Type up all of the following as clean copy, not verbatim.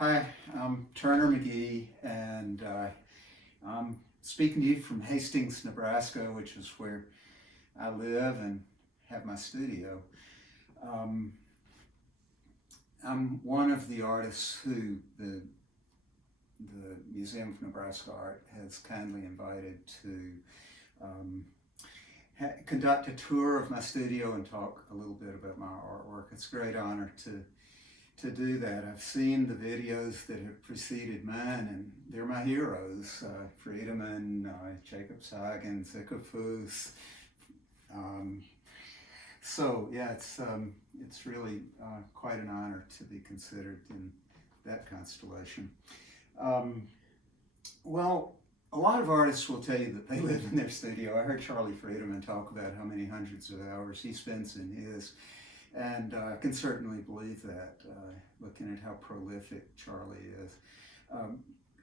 Hi, I'm Turner McGehee, and I'm speaking to you from Hastings, Nebraska, which is where I live and have my studio. I'm one of the artists who the Museum of Nebraska Art has kindly invited to conduct a tour of my studio and talk a little bit about my artwork. It's a great honor to do that. I've seen the videos that have preceded mine, and they're my heroes. Friedemann, Jacob Sagen, Sisyphus. So yeah, it's really quite an honor to be considered in that constellation. Well, a lot of artists will tell you that they live in their studio. I heard Charlie Friedemann talk about how many hundreds of hours he spends in his. And I can certainly believe that, looking at how prolific Charlie is.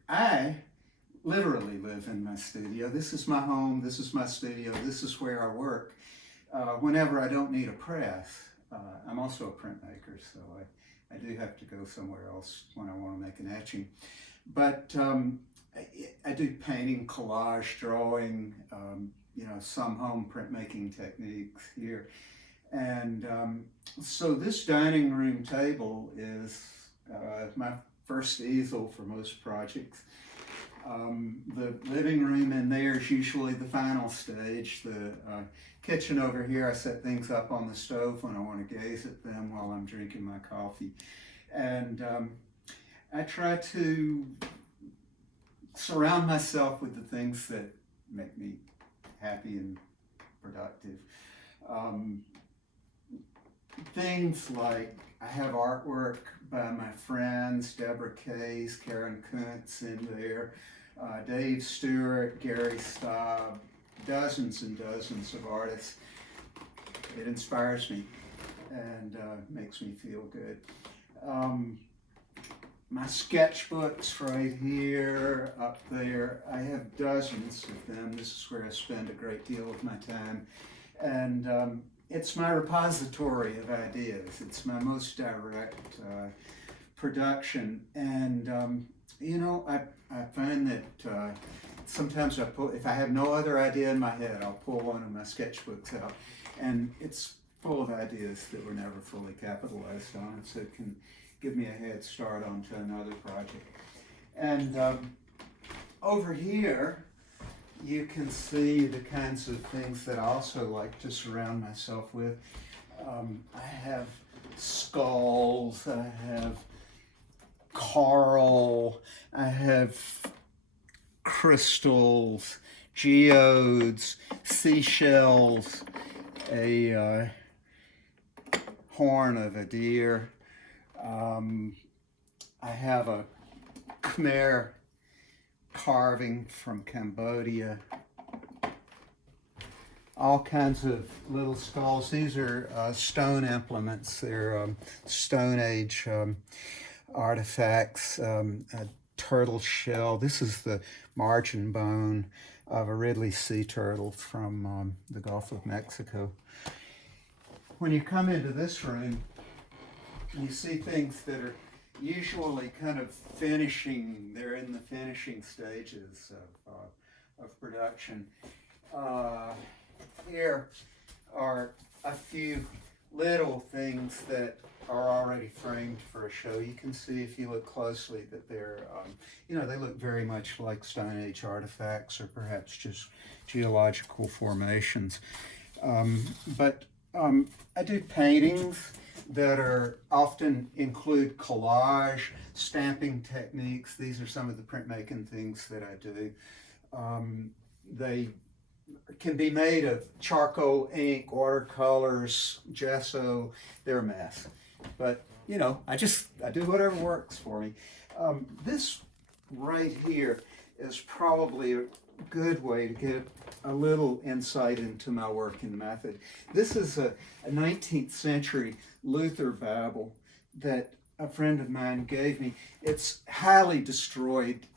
I literally live in my studio. This is my home, this is my studio, this is where I work. Whenever I don't need a press, I'm also a printmaker, so I do have to go somewhere else when I want to make an etching. But I do painting, collage, drawing, some home printmaking techniques here. And so this dining room table is my first easel for most projects. The living room in there is usually the final stage. The kitchen over here, I set things up on the stove when I want to gaze at them while I'm drinking my coffee. And I try to surround myself with the things that make me happy and productive. Things like I have artwork by my friends, Deborah Case, Karen Kuntz in there, Dave Stewart, Gary Staub, dozens and dozens of artists. It inspires me and makes me feel good. My sketchbooks right here, up there, I have dozens of them. This is where I spend a great deal of my time. And it's my repository of ideas. It's my most direct production. And, I find that sometimes if I have no other idea in my head, I'll pull one of my sketchbooks out. And it's full of ideas that were never fully capitalized on, so it can give me a head start onto another project. And over here, you can see the kinds of things that I also like to surround myself with. I have skulls, I have coral, I have crystals, geodes, seashells, a horn of a deer. I have a Khmer carving from Cambodia. All kinds of little skulls. These are stone implements. They're Stone Age artifacts. A turtle shell. This is the margin bone of a Ridley sea turtle from the Gulf of Mexico. When you come into this room, you see things that are usually kind of finishing. They're in the finishing stages of production. Here are a few little things that are already framed for a show. You can see if you look closely that they're, they look very much like Stone Age artifacts or perhaps just geological formations. But I do paintings that are often include collage, stamping techniques. These are some of the printmaking things that I do. They can be made of charcoal, ink, watercolors, gesso. They're a mess. But, I do whatever works for me. This right here is probably a good way to get a little insight into my work and method. This is a 19th century Luther Bible that a friend of mine gave me. It's highly destroyed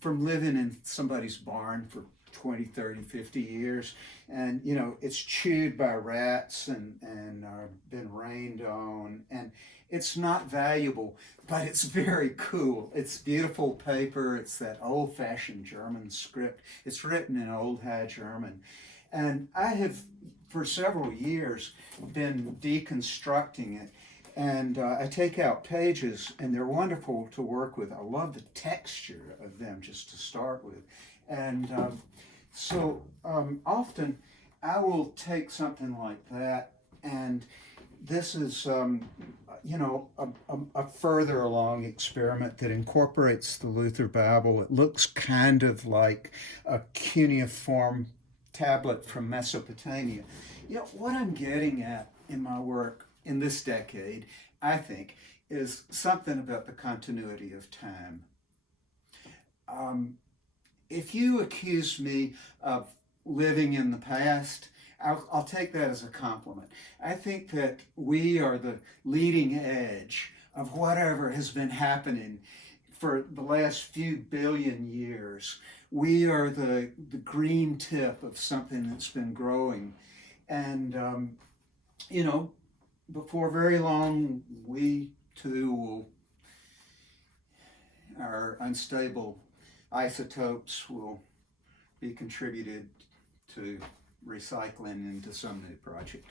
from living in somebody's barn for 20, 30, 50 years. And, you know, it's chewed by rats and been rained on. And it's not valuable, but it's very cool. It's beautiful paper. It's that old-fashioned German script. It's written in Old High German. And I have, for several years, been deconstructing it. And I take out pages, and they're wonderful to work with. I love the texture of them just to start with. And often I will take something like that, and this is, you know, a further along experiment that incorporates the Luther Bible. It looks kind of like a cuneiform tablet from Mesopotamia. You know, what I'm getting at in my work in this decade, I think, is something about the continuity of time. If you accuse me of living in the past, I'll take that as a compliment. I think that we are the leading edge of whatever has been happening for the last few billion years. We are the green tip of something that's been growing. And, you know, before very long, we too our unstable isotopes will be contributed to recycling into some new project.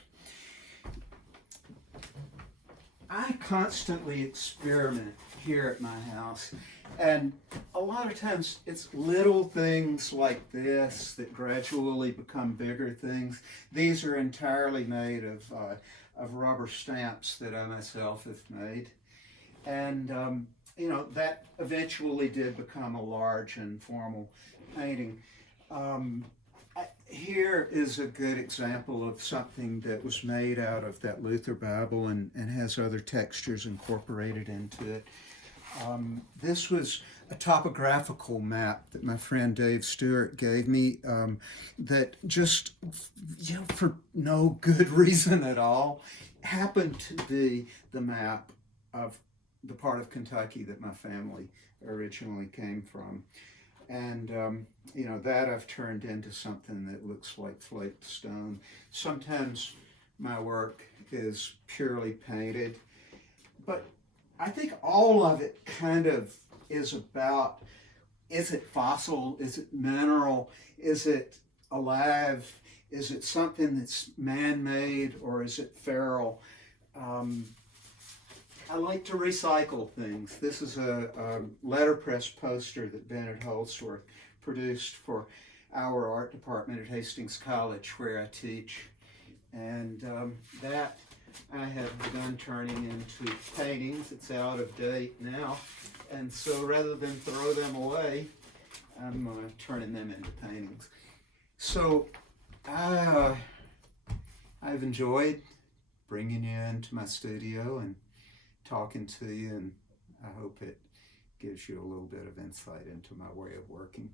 I constantly experiment here at my house, and a lot of times it's little things like this that gradually become bigger things. These are entirely made of rubber stamps that I myself have made. And you know, that eventually did become a large and formal painting. Here is a good example of something that was made out of that Luther Bible and has other textures incorporated into it. This was a topographical map that my friend Dave Stewart gave me that just, you know, for no good reason at all, happened to be the map of the part of Kentucky that my family originally came from. And, you know, that I've turned into something that looks like flaked stone. Sometimes my work is purely painted, but I think all of it kind of is about, is it fossil? Is it mineral? Is it alive? Is it something that's man-made, or is it feral? I like to recycle things. This is a letterpress poster that Bennett Holdsworth produced for our art department at Hastings College, where I teach. And that I have begun turning into paintings. It's out of date now. And so rather than throw them away, I'm turning them into paintings. So I've enjoyed bringing you into my studio and talking to you, and I hope it gives you a little bit of insight into my way of working.